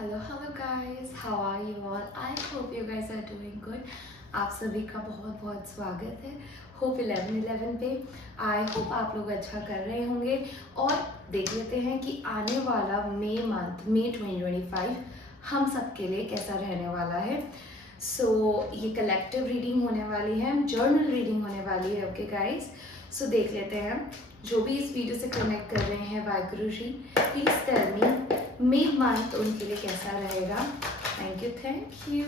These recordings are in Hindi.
Hello guys, how are you all? I hope you guys are doing good. आप सभी का बहुत बहुत स्वागत है होप 11-11 पे। आई होप आप लोग अच्छा कर रहे होंगे और देख लेते हैं कि आने वाला मई 2025 हम सब के लिए कैसा रहने वाला है। ये कलेक्टिव रीडिंग होने वाली है, जर्नल रीडिंग होने वाली है। ओके गाइस, सो देख लेते हैं जो भी इस वीडियो से कनेक्ट कर रहे हैं। Waheguru ji, please tell me May month उनके लिए कैसा रहेगा। Thank you.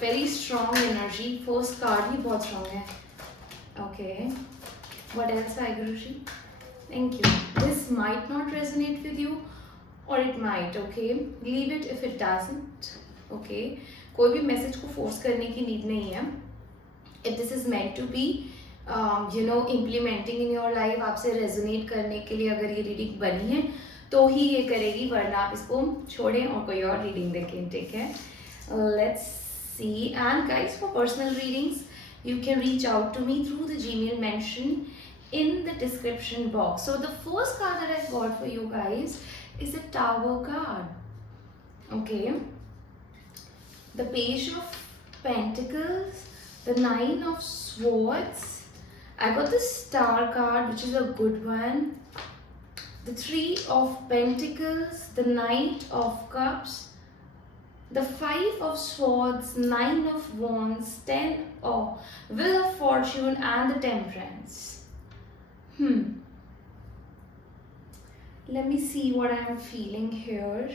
Very strong energy, first card ही बहुत स्ट्रॉन्ग है। Okay, what else Waheguru ji? Thank you. This might not resonate with you और it might. Okay, leave it if it doesn't. Okay, कोई भी मैसेज को फोर्स करने की नीड नहीं है। If this is meant to be implementing in your life, आपसे रेजोनेट करने के लिए अगर ये रीडिंग बनी है तो ही ये करेगी, वरना आप इसको छोड़ें और कोई और रीडिंग देखें। ठीक है, let's see. And guys, for personal readings you can reach out to me through the Gmail mentioned in the description box. So the first card that I've got for you guys is the Tower card. Okay, the Page of Pentacles, the Nine of Swords. I got the Star card, which is a good one. The Three of Pentacles, the Knight of Cups, the Five of Swords, Nine of Wands, Ten of Wheel of Fortune, and the Temperance. Let me see what I am feeling here.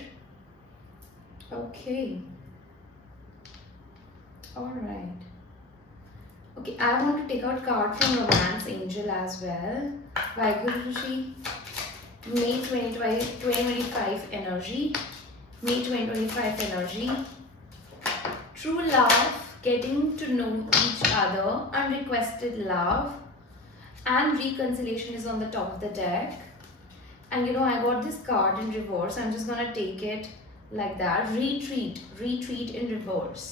Okay. Alright. Okay, I want to take out card from Romance Angel as well. Vaiguru Ji, May 2025 energy. May 2025 energy. True love, getting to know each other, unrequested love, and reconciliation is on the top of the deck. And I got this card in reverse. I'm just gonna take it like that. Retreat in reverse.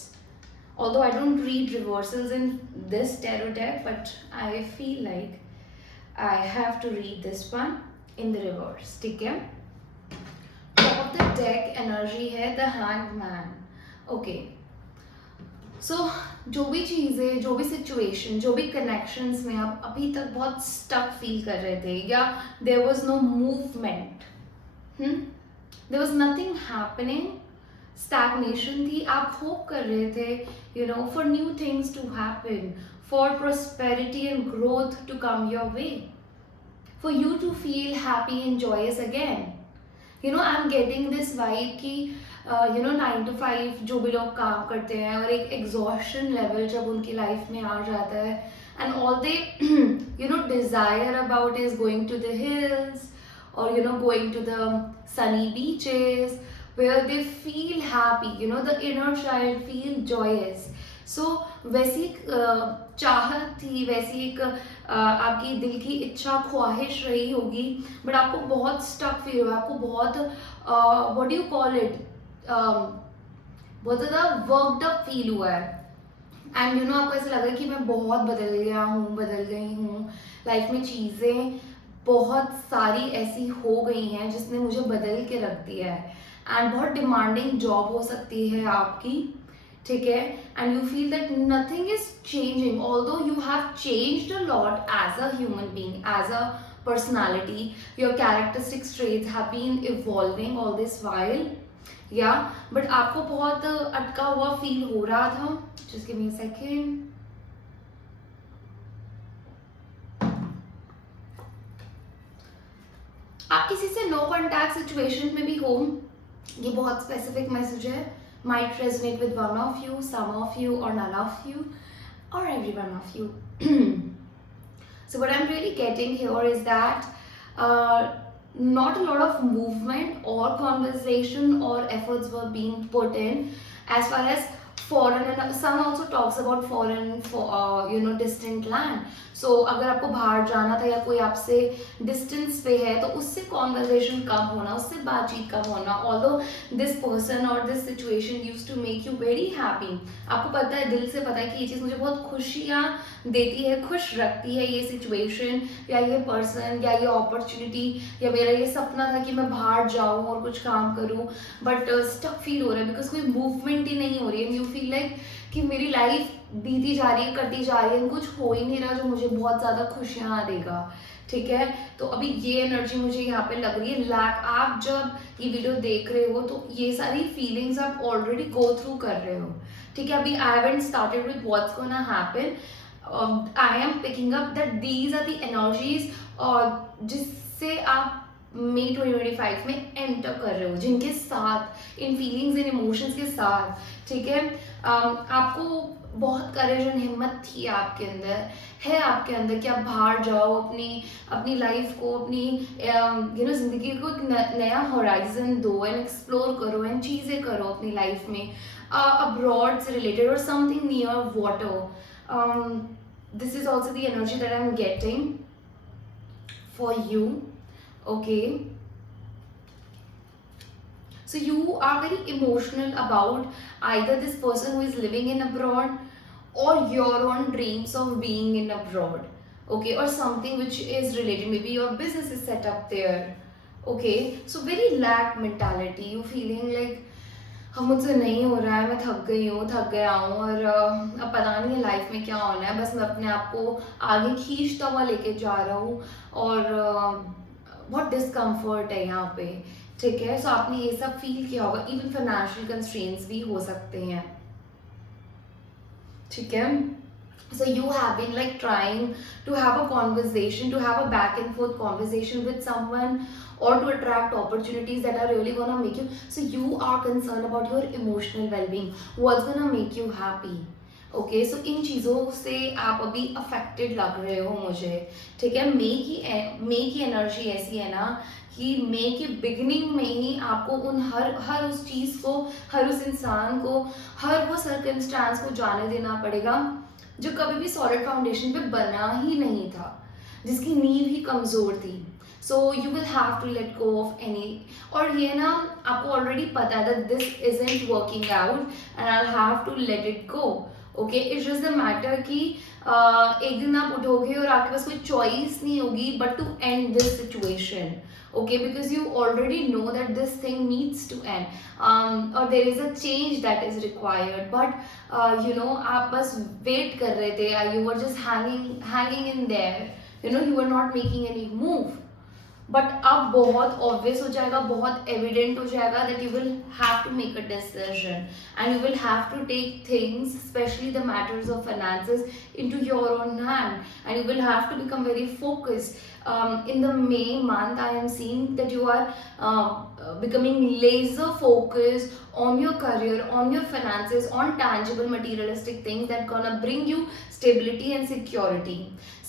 Although I don't read reversals in this tarot deck, but I feel like I have to read this one in the reverse. ठीक है, top of the deck energy है the Hanged Man. Okay, so जो भी चीज़ें, जो भी सिचुएशन, जो भी कनेक्शंस में आप अभी तक बहुत स्टक फील कर रहे थे, या there was no movement, there was nothing happening, stagnation थी, आप होप कर रहे थे for new things to happen, for prosperity and growth to come your way, for you to feel happy and joyous again. I am getting this vibe कि 9 to 5 जो भी लोग काम करते हैं और एक एग्जॉशन लेवल जब उनकी लाइफ में आ जाता है, and all they desire about is going to the hills और going to the sunny beaches where they feel happy, the inner child feel joyous. So वैसी चाहत थी, वैसी एक आपकी दिल की इच्छा, ख्वाहिश रही होगी, बट आपको बहुत स्टक फील हुआ, आपको बहुत what do you call it, बहुत ज़्यादा वर्कड अप फील हुआ है। एंड आपको ऐसा लगा कि मैं बहुत बदल गया हूँ, बदल गई हूँ, लाइफ में चीज़ें बहुत सारी ऐसी हो गई हैं जिसने मुझे बदल के रख दिया है। एंड बहुत डिमांडिंग जॉब हो सकती है आपकी, ठीक है, and you feel that nothing is changing, although you have changed a lot as a human being, as a personality, your characteristics traits have been evolving all this while, yeah but आपको बहुत अटका हुआ फील हो रहा था। Just give me a second. आप किसी से नो कॉन्टैक्ट सिचुएशन में भी हो, ये बहुत स्पेसिफिक मैसेज है, might resonate with one of you, some of you, or none of you, or every one of you. So what I'm really getting here is that not a lot of movement or conversation or efforts were being put in as far as foreign, and sun also talks about foreign, for distant land. So अगर आपको बाहर जाना था या कोई आपसे डिस्टेंस पे है तो उससे कॉन्वर्जेशन कम होना, उससे बातचीत कम होना. ऑल्दो दिस पर्सन और this situation use to make you very happy, आपको पता है, दिल से पता है कि ये चीज़ मुझे बहुत खुशियाँ देती है, खुश रखती है, ये सिचुएशन या ये पर्सन या ये अपॉर्चुनिटी या मेरा ये सपना था कि मैं बाहर जाऊँ और कुछ काम करूँ, बट स्टक फील हो रहा है बिकॉज कोई मूवमेंट ही नहीं हो रही है. यू फील लाइक कि मेरी लाइफ बीती जा रही है, कटी जा रही है, कुछ हो ही नहीं रहा जो मुझे बहुत ज़्यादा खुशियाँ देगा. ठीक है, तो अभी ये एनर्जी मुझे यहाँ पे लग रही है. लैक, आप जब ये वीडियो देख रहे हो तो ये सारी फीलिंग्स आप ऑलरेडी गो थ्रू कर रहे हो. ठीक है, अभी I haven't started with what's gonna happen. I am picking up that these are the energies और जिससे आप मई 2025 में एंटर कर रहे हो, जिनके साथ इन फीलिंग्स इन इमोशंस के साथ. ठीक है, आपको बहुत करेज और हिम्मत थी आपके अंदर, है आपके अंदर कि आप बाहर जाओ, अपनी लाइफ को, अपनी ज़िंदगी को एक नया होराइजन दो एंड एक्सप्लोर करो एंड चीज़ें करो अपनी लाइफ में अब्रॉड से रिलेटेड और something near water. This is also the energy that I am getting for you. Okay, so you are very emotional about either this person who is living in abroad or your own dreams of being in abroad. Okay, or something which is related, maybe your business is set up there. Okay, so very lack mentality, you feeling like हम मुझसे नहीं हो रहा है, मैं थक गई हूँ, थक गया हूँ और अब पता नहीं है लाइफ में क्या होना है, बस मैं अपने आप को आगे खींचता हुआ लेके जा रहा हूँ और बहुत डिस्कम्फर्ट है यहाँ पे. ठीक है, सो आपने ये सब फील किया होगा. इवन फाइनेंशियल कंस्ट्रेंट्स भी हो सकते हैं. ठीक है, so you have been like trying to have a conversation, to have a back and forth conversation with someone or to attract opportunities that are really gonna make you, so you are concerned about your emotional well-being, what's gonna make you happy. Okay, so इन चीज़ों से आप अभी अफेक्टेड लग रहे हो मुझे. ठीक है, मई की एनर्जी ऐसी है ना कि मई के बिगिनिंग में ही आपको उन हर उस चीज़ को, हर उस इंसान को, हर वो सर्कमस्टांस को जाने देना पड़ेगा जो कभी भी सॉलिड फाउंडेशन पे बना ही नहीं था, जिसकी नींव ही कमज़ोर थी. So you will have to let go of any, और ये ना आपको ऑलरेडी पता है that this isn't working out and I have to let it go. Okay, it's just the matter कि एक दिन आप उठोगे और आपके पास कोई चॉइस नहीं होगी but to end this situation. Okay, because you already know that this thing needs to end और there is a change that is required, but आप बस वेट कर रहे थे, you were just hanging in there, you are not making any move. But अब बहुत ऑब्वियस हो जाएगा, बहुत एविडेंट हो जाएगा that you will have to make a decision and you will have to take things, specially the matters of finances, into your own hand and you will have to become very focused. In the May month, I am seeing that you are becoming laser focused on your career, on your finances, on tangible materialistic things that gonna bring you stability and security.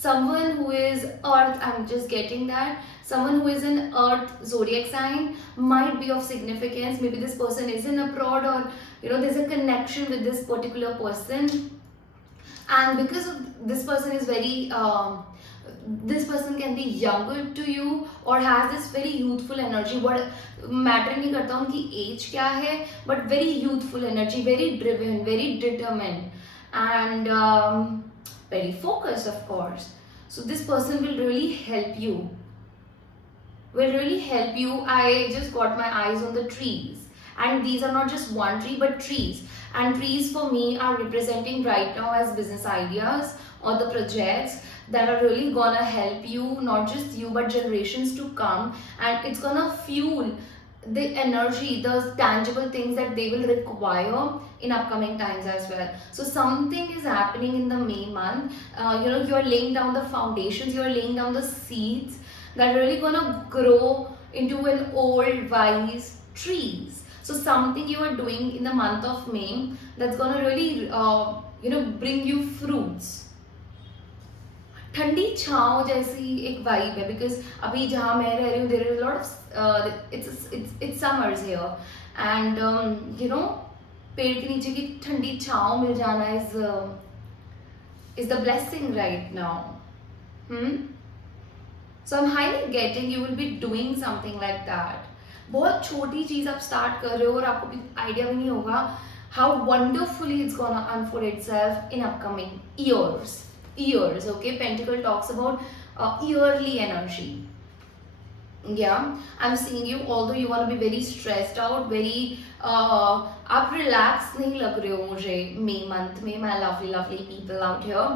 Someone who is earth, I'm just getting that, someone who is an earth zodiac sign might be of significance. Maybe this person is in abroad, or there's a connection with this particular person, and because of this person is very this person can be younger to you or has this very youthful energy. What matter नहीं करता उनकी age क्या है, but very youthful energy, very driven, very determined, and very focused, of course. So this person will really help you. I just got my eyes on the trees, and these are not just one tree but trees, and trees for me are representing right now as business ideas or the projects that are really gonna help you, not just you but generations to come, and it's gonna fuel the energy, the tangible things that they will require in upcoming times as well. So something is happening in the May month. You are laying down the foundations, you are laying down the seeds that are really gonna grow into an old wise trees. So something you are doing in the month of May that's gonna really bring you fruits. ठंडी छाँव जैसी एक वाइब है, बिकॉज अभी जहाँ मैं रह रही हूँ there is lot of it's summers here, and पेड़ के नीचे की ठंडी छाँव मिल जाना is the blessing right now. So I'm highly getting you will be doing something like that. बहुत छोटी चीज आप स्टार्ट कर रहे हो और आपको भी आइडिया भी नहीं होगा how wonderfully it's gonna unfold itself in upcoming years. Okay, Pentacle talks about yearly energy. Yeah, I'm seeing you, although you want to be very stressed out, very आप relaxed नहीं लग रहे हो मुझे May month में, my lovely people out here.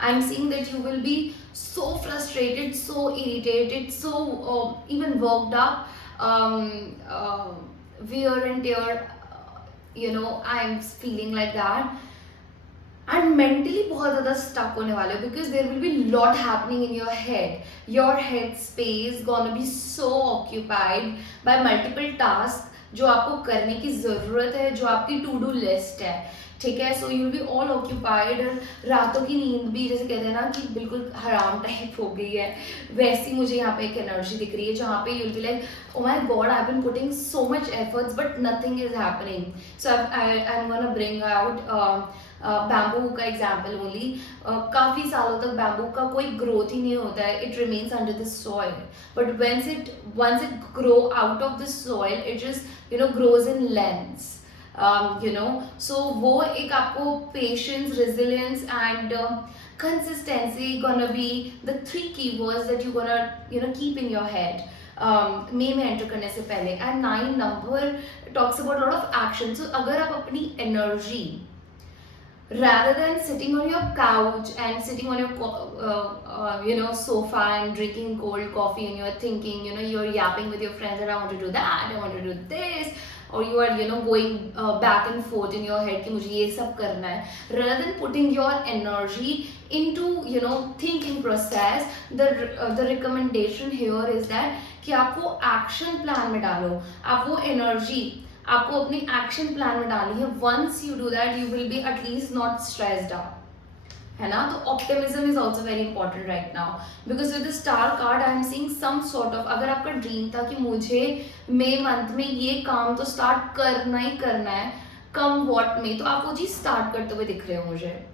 I'm seeing that you will be so frustrated, so irritated, so even worked up, wear and tear, I'm feeling like that. And mentally बहुत ज़्यादा स्टक होने वाले हो because there will be lot happening in your head space gonna be so occupied by multiple task जो आपको करने की ज़रूरत है, जो आपकी टू डू लिस्ट है, ठीक है. सो you will be all occupied. रातों की नींद भी जैसे कहते हैं ना कि बिल्कुल हराम टाइप हो गई है, वैसी मुझे यहाँ पे एक एनर्जी दिख रही है जहाँ पे you will be like oh my god I have been putting so much efforts but nothing is happening. So I am gonna bring out bamboo का एग्जाम्पल ओनली. काफ़ी सालों तक बैम्बू का कोई ग्रोथ ही नहीं होता है, it remains under the soil, but once it grow out of the soil it just grows in lengths. So वो एक आपको patience, resilience and consistency gonna be the 3 keywords that you gonna keep in your head मे में एंटर करने से पहले. And 9 number talks about lot of action. So अगर आप अपनी energy rather than sitting on your couch and sitting on your sofa and drinking cold coffee and you're thinking, you're yapping with your friends that I want to do that, I want to do this, or you are going back and forth in your head कि मुझे ये सब करना है, rather than putting your energy into thinking process, the recommendation here is that कि आप वो action plan में डालो, आप वो energy आपको अपनी एक्शन प्लान में डालनी है. Once you do that you will be at least not stressed out, है ना. तो optimism is also very important right now because with the star card I am seeing some sort of, अगर आपका ड्रीम था कि मुझे मई मंथ में ये काम तो स्टार्ट करना ही करना है कम वॉट में, तो आप वो चीज़ स्टार्ट करते हुए दिख रहे हो मुझे,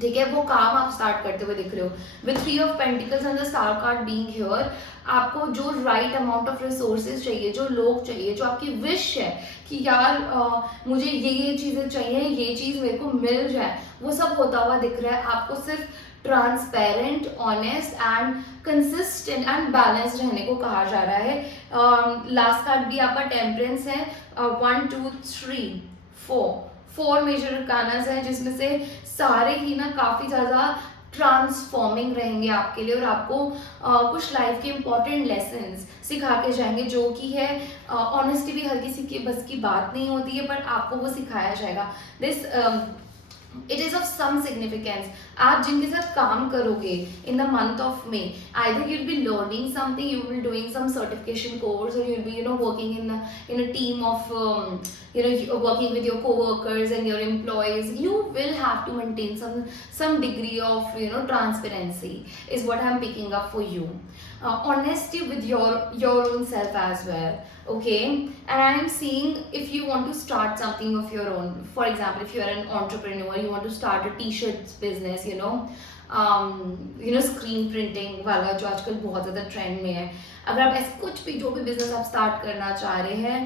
ठीक है. वो काम आप स्टार्ट करते हुए दिख रहे हो with 3 of pentacles and the star card being here. आपको जो राइट अमाउंट ऑफ रिसोर्सेज चाहिए, जो लोग चाहिए, जो आपकी विश है कि यार मुझे ये चीज़ें चाहिए, ये चीज़ मेरे को मिल जाए, वो सब होता हुआ दिख रहा है. आपको सिर्फ transparent, honest and consistent and balance रहने को कहा जा रहा है. लास्ट कार्ड भी आपका टेम्परेंस है. 1 2 3 4 मेजर अर्कानास हैं जिसमें से सारे ही ना काफ़ी ज़्यादा ट्रांसफॉर्मिंग रहेंगे आपके लिए और आपको कुछ लाइफ के इम्पॉर्टेंट लेसन्स सिखा के जाएंगे, जो कि है ऑनेस्टी भी हर किसी के बस की बात नहीं होती है, पर आपको वो सिखाया जाएगा. This it is of some significance. आप जिनके साथ काम करोगे in the month of May, either you will be learning something, you will doing some certification course, और you will be working in a team of working with your co-workers and your employees. You will have to maintain some degree of transparency is what I'm picking up for you. Honesty with your own self as well, okay. And I am seeing if you want to start something of your own, for example if you are an entrepreneur, you want to start a t-shirt business, screen printing वाला जो आजकल बहुत ज़्यादा ट्रेंड में है. अगर आप ऐसे कुछ भी जो भी बिजनेस आप स्टार्ट करना चाह रहे हैं,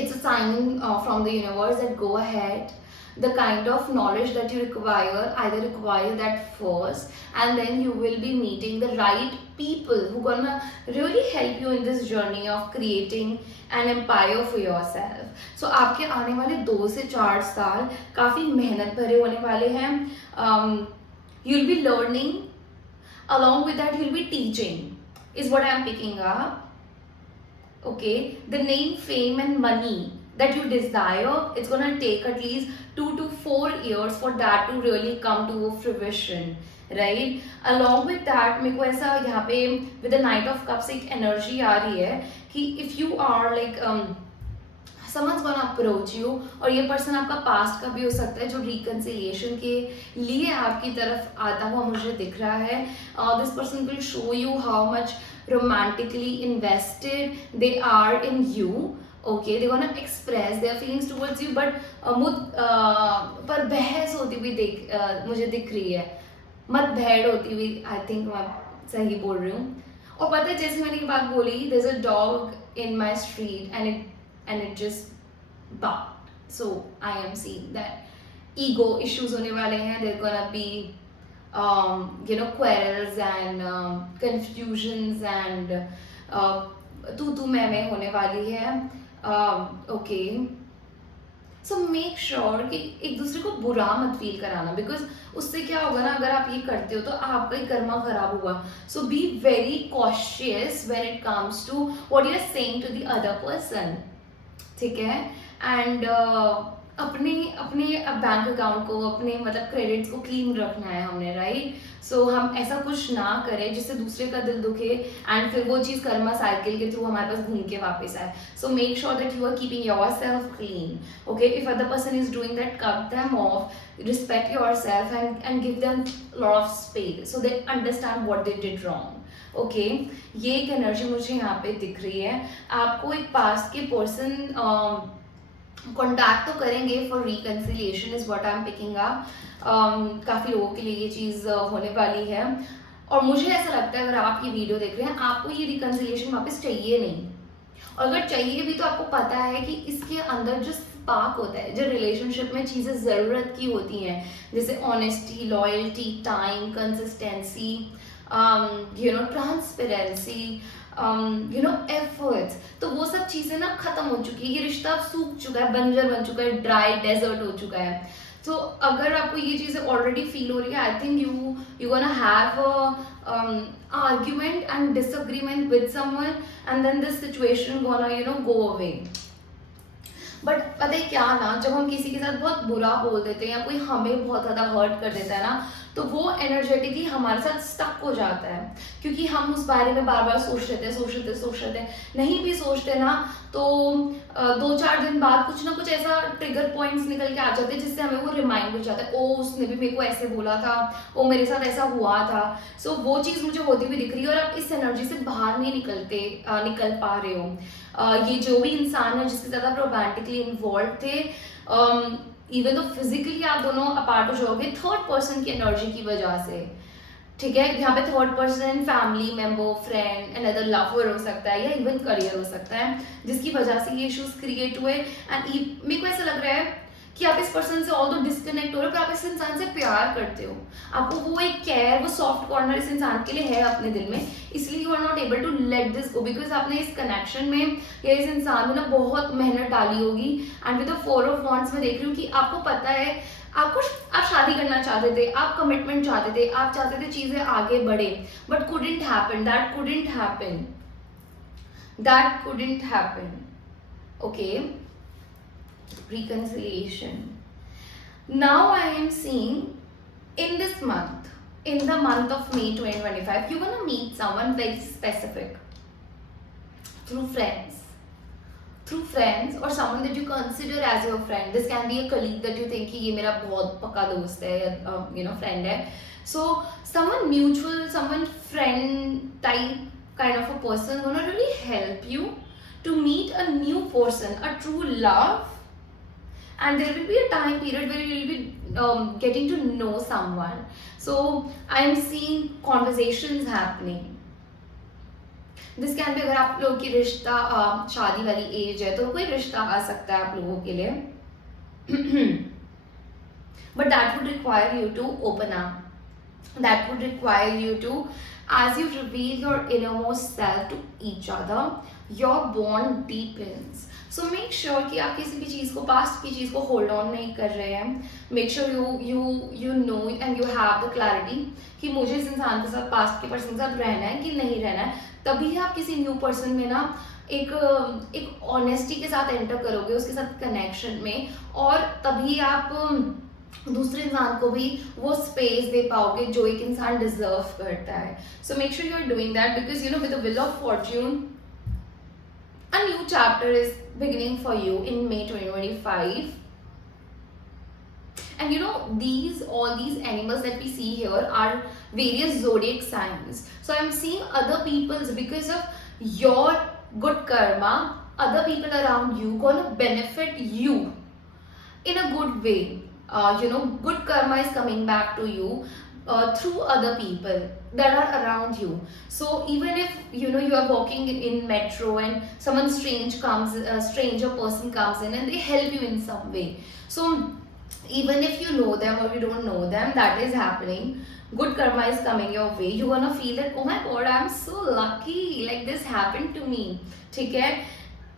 it's a sign from the universe that go ahead. The kind of knowledge that you require, either require that first, and then you will be meeting the right people who gonna really help you in this journey of creating an empire for yourself. So आपके आने वाले 2 से 4 साल काफ़ी मेहनत भरे होने वाले हैं. You'll be learning, along with that you'll be teaching, is what I am picking up. Okay, the name, fame and money that you desire, it's gonna take at least 2 to 4 years for that to really come to fruition, right? Along with that मेरे को ऐसा यहाँ पे with the Knight of Cups एक energy आ रही है कि if you are like someone's gonna approach you, और ये पर्सन आपका पास्ट का भी हो सकता है जो रिकन्सिलिएशन के लिए आपकी तरफ आता हुआ मुझे दिख रहा है. This person will show you how much romantically invested they are in you. Okay, they gonna express their feelings towards you, but पर बहस होती हुई मुझे दिख रही है, मत भेड़ होती हुई, आई थिंक मैं सही बोल रही हूँ। और पता है, जैसे मैंने ये बात बोली, there is a dog in my street and it just barked, so I am seeing that ego issues होने वाले हैं, they're gonna be quarrels and confusions and तू मैं होने वाली है। ओके, सो मेक श्योर कि एक दूसरे को बुरा मत फील कराना, बिकॉज उससे क्या होगा ना, अगर आप ये करते हो तो आपका ही कर्मा खराब हुआ। So be very cautious when it comes to what you are saying to the other person, ठीक है। एंड अपने अपने बैंक अकाउंट को, अपने मतलब क्रेडिट्स को क्लीन रखना है हमने, राइट। सो हम ऐसा कुछ ना करें जिससे दूसरे का दिल दुखे एंड फिर वो चीज़ कर्मा साइकिल के थ्रू हमारे पास घूम के वापस आए। So make sure that you are keeping your self clean, okay. If other person is doing that, cut them off, respect your self and give them lot of space so they understand what they did wrong, okay. ये एक एनर्जी मुझे यहाँ पे दिख रही है। आपको एक पास्ट के पर्सन कॉन्टैक्ट तो करेंगे for reconciliation, is what I am picking up. काफ़ी लोगों के लिए ये चीज़ होने वाली है, और मुझे ऐसा लगता है अगर आप ये वीडियो देख रहे हैं, आपको ये रिकन्सिलिएशन वापस चाहिए नहीं, और अगर चाहिए भी तो आपको पता है कि इसके अंदर जो स्पार्क होता है, जो रिलेशनशिप में चीज़ें ज़रूरत की होती हैं, जैसे honesty, loyalty, time, consistency, transparency, efforts, तो वो सब चीज़ें ना ख़त्म हो चुकी है। ये रिश्ता अब सूख चुका है, बंजर बन चुका है, ड्राई डेजर्ट हो चुका है। तो अगर आपको ये चीज़ें ऑलरेडी फील हो रही है, I think you gonna have a argument and disagreement with someone, and then this situation gonna go away. But पता है क्या ना, जब हम किसी के साथ बहुत बुरा बोल देते हैं या कोई हमें बहुत ज़्यादा हर्ट कर देता है ना, तो वो एनर्जेटिकली हमारे साथ स्टक हो जाता है, क्योंकि हम उस बारे में बार बार सोच रहे थे। नहीं भी सोचते ना तो 2-4 दिन बाद कुछ ना कुछ ऐसा ट्रिगर पॉइंट्स निकल के आ जाते हैं जिससे हमें वो रिमाइंड हो जाता है, ओ उसने भी मेरे को ऐसे बोला था, ओ मेरे साथ ऐसा हुआ था। सो वो चीज़ मुझे होती हुई दिख रही है, और आप इस एनर्जी से बाहर नहीं निकल पा रहे हो। ये जो भी इंसान है जिसके साथ आप रोमांटिकली इन्वॉल्व थे, इवन तो फिजिकली आप दोनों अपार्ट हो जाओगे थर्ड पर्सन की एनर्जी की वजह से, ठीक है। यहाँ पे third person family member, friend, another lover हो सकता है, या इवन करियर हो सकता है, जिसकी वजह से ये इश्यूज क्रिएट हुए। एंड मेरे को ऐसा लग रहा है कि आप इस पर्सन से ऑल दो डिस्कनेक्ट हो रहे हो, पर आप इस इंसान से प्यार करते हो, आपको वो एक केयर, वो सॉफ्ट कॉर्नर इस इंसान के लिए है अपने दिल में, इसलिए you are not able to let this go, because आपने इस कनेक्शन में या इस इंसान में ना बहुत मेहनत डाली होगी। And with the 4 of wands में देख रही हूँ कि आपको पता है, आप शादी करना चाहते थे, आप कमिटमेंट चाहते थे, आप चाहते थे चीजें आगे बढ़े, but couldn't happen, that couldn't happen, okay। reconciliation, now I am seeing in this month, in the month of May 2025, you're gonna meet someone very specific through friends, or someone that you consider as your friend. This can be a colleague that you think कि ये मेरा बहुत पक्का दोस्त है, या friend है। So someone mutual, someone friend type kind of a person gonna really help you to meet a new person, a true love, and there will be a time period where you will be getting to know someone. So I am seeing conversations happening. This can भी, अगर आप लोगों की रिश्ता शादी वाली एज है तो कोई रिश्ता आ सकता है आप लोगों के लिए, but that would require you to open up, that would require you to, as you reveal your innermost self to each other, your bond deepens. So make sure कि आप किसी भी चीज़ को, पास्ट की चीज़ को होल्ड ऑन नहीं कर रहे हैं। Make sure you know and you have the clarity कि मुझे इस इंसान के साथ, पास्ट के पर्सन के साथ रहना है कि नहीं रहना है। तभी आप किसी न्यू पर्सन में ना एक ऑनेस्टी के साथ एंटर करोगे उसके साथ कनेक्शन में, और तभी आप दूसरे इंसान को भी वो स्पेस दे पाओगे जो एक इंसान डिजर्व करता है। So make sure you are doing that, because with the wheel of fortune a new chapter is beginning for you in May 2025. And all these animals that we see here are various zodiac signs. So I'm seeing other people's, because of your good karma, other people around you gonna benefit you in a good way. Good karma is coming back to you through other people that are around you. So even if you are walking in metro and someone a stranger person comes in and they help you in some way. So even if you know them or you don't know them, that is happening. Good karma is coming your way. You're gonna feel that, oh my god, I'm so lucky, like this happened to me. ठीक है,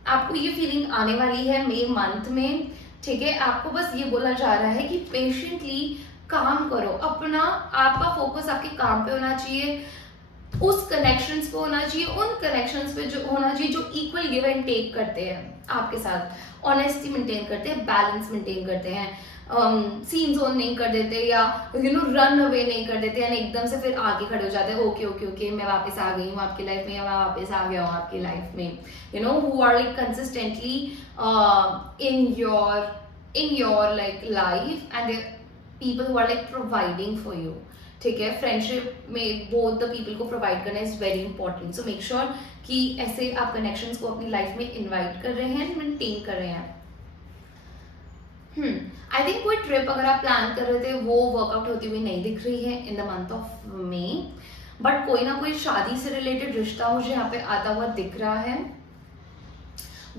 आपको ये फीलिंग आने वाली है मई मंथ में. ठीक है, आपको बस ये बोला जा रहा है कि पेशेंटली काम करो. अपना आपका फोकस आपके काम पे होना चाहिए, उस कनेक्शंस पे होना चाहिए, उन कनेक्शंस पे जो होना चाहिए जो इक्वल गिव एंड टेक करते हैं आपके साथ, ऑनेस्टी मेंटेन करते हैं, बैलेंस मेंटेन करते हैं, सीन जोन नहीं कर देते या रन अवे नहीं कर देते यानी एकदम से फिर आगे खड़े हो जाते हैं. ओके ओके ओके, मैं वापस आ गई हूँ आपकी लाइफ में, या मैं वापस आ गया हूँ आपकी लाइफ में. Who are like consistently in your like life and the people who are like providing for you. ठीक है, फ्रेंडशिप में बोथ द पीपल को प्रोवाइड करना is very important. So make sure कि ऐसे आप कनेक्शंस को अपनी लाइफ में इनवाइट कर रहे हैं, मेंटेन कर रहे हैं. आई थिंक कोई ट्रिप अगर आप प्लान कर रहे थे वो वर्कआउट होती हुई नहीं दिख रही है इन the month of may, but कोई ना कोई शादी से रिलेटेड रिश्ता मुझे यहाँ पे आता हुआ दिख रहा है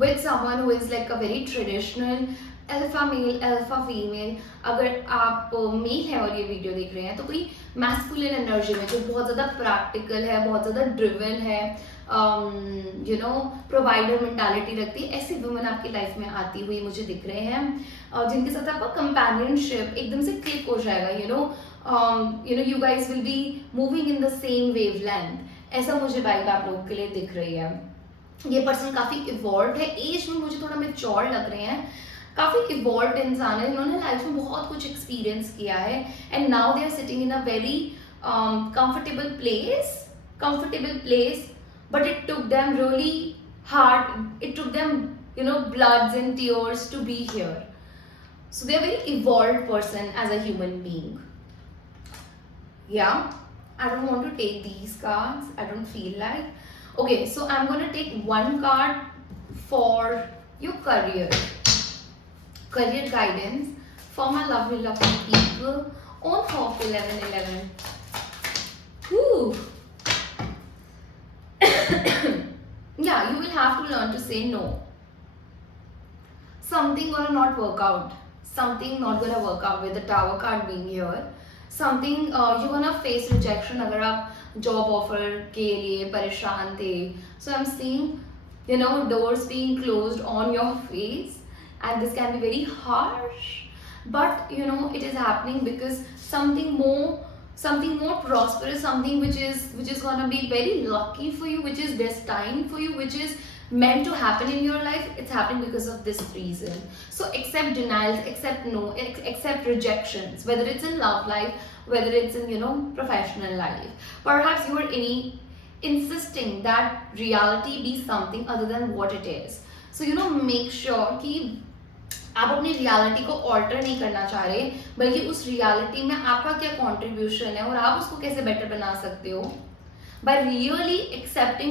with someone who is like a very traditional alpha male alpha female. अगर आप मेल है और ये वीडियो देख रहे हैं तो कोई मैस्कुलिन एनर्जी में जो बहुत ज़्यादा प्रैक्टिकल है, बहुत ज़्यादा ड्रिवन है, प्रोवाइडर मेंटालिटी रखती है, ऐसी वुमेन आपकी लाइफ में आती हुई मुझे दिख रहे हैं, जिनके साथ आपका कंपेनियनशिप एकदम से क्लिक हो जाएगा. You guys will be moving in the same wave length. ऐसा मुझे वाइब आप लोगों के लिए दिख रही है. ये पर्सन काफ़ी इवॉल्व है, एज में मुझे थोड़ा मेच्योर लग रहे हैं, काफ़ी इवॉल्व इंसान है, इन्होंने लाइफ में बहुत कुछ एक्सपीरियंस किया है and now they are sitting in a very comfortable place, but it took them really hard, it took them bloods and tears to be here. So they are very evolved person as a human being. Yeah, I don't want to take these cards, I don't feel like. Okay, so I'm going to take one card for your career guidance for my lovely people on Hop 1111. Whew. Yeah, you will have to learn to say no. Something gonna not work out, something not gonna work out with the Tower card being here. Something you're gonna face rejection अगर आप job offer के लिए परेशान थे. So I'm seeing doors being closed on your face, and this can be very harsh, but it is happening because something more prosperous, something which is gonna be very lucky for you, which is destined for you, which is meant to happen in your life, it's happening because of this reason. So accept denials, accept no, accept rejections, whether it's in love life, whether it's in professional life. Perhaps you are insisting that reality be something other than what it is. So make sure कि आप अपनी रियलिटी को ऑल्टर नहीं करना चाह रहे, बल्कि उस रियलिटी में आपका क्या कंट्रीब्यूशन है और आप उसको कैसे बेटर बना सकते हो, by really accepting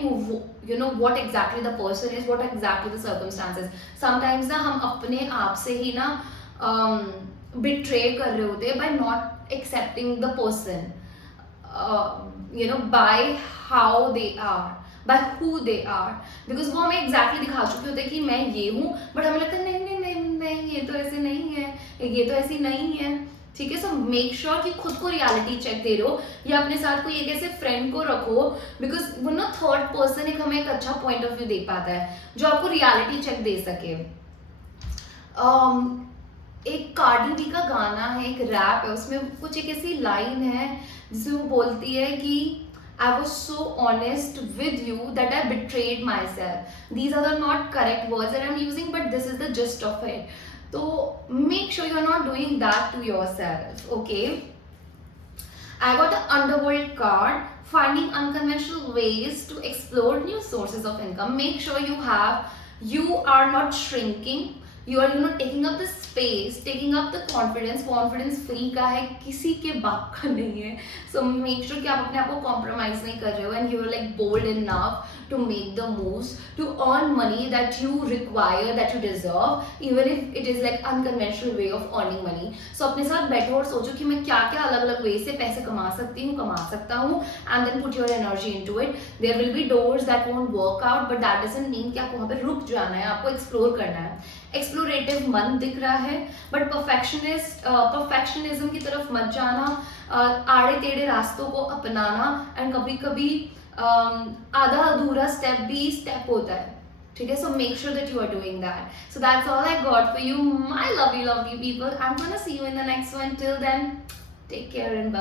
what exactly the person is, what exactly the circumstances. Sometimes ना हम अपने आप से ही ना betray कर रहे होते हैं by not accepting the person, by how they are, by who they are, because वो हमें exactly दिखा चुके होते हैं कि मैं ये हूँ, but हमें लगता है नहीं ये तो ऐसे नहीं है, ये तो ऐसी नहीं है. ठीक है, सो मेक श्योर कि खुद को रियलिटी चेक दे रहे हो या अपने साथ कोई एक ऐसे फ्रेंड को रखो, बिकॉज वो थर्ड पर्सन हमें एक अच्छा पॉइंट ऑफ व्यू दे पाता है जो आपको रियलिटी चेक दे सके. एक कार्डी बी का गाना है, एक रैप है, उसमें कुछ एक ऐसी लाइन है जिसमें वो बोलती है कि I was so honest with you that I betrayed myself. These are the not correct words that I'm using, but this is the gist of it. So make sure you're not doing that to yourself, okay? I got the underworld card, finding unconventional ways to explore new sources of income. Make sure you are not shrinking you are taking up the space, taking up the confidence. Confidence free का है, किसी के बाप का नहीं है. सो मेक श्योर कि आप अपने आप को कॉम्प्रोमाइज नहीं कर रहे हो and you are like bold enough to make the moves to earn money that you require, that you deserve, even if it is like unconventional way of earning money. So अपने साथ बैठो और सोचो कि मैं क्या क्या अलग अलग वे से पैसे कमा सकता हूँ and then put your energy into it. There will be doors that won't work out, but that doesn't mean कि आपको वहाँ पे रुक जाना है, आपको एक्सप्लोर करना है. एक्सप्लोरेटिव मन दिख रहा है, बट परफेक्शनिज्म की तरफ मत जाना. आड़े टेढ़े रास्तों को अपनाना एंड कभी कभी आधा अधूरा स्टेप भी स्टेप होता है. ठीक है, so make sure that you are doing that. So that's all I got for you, my lovely people. I am gonna see you in the next one. Till then, take care and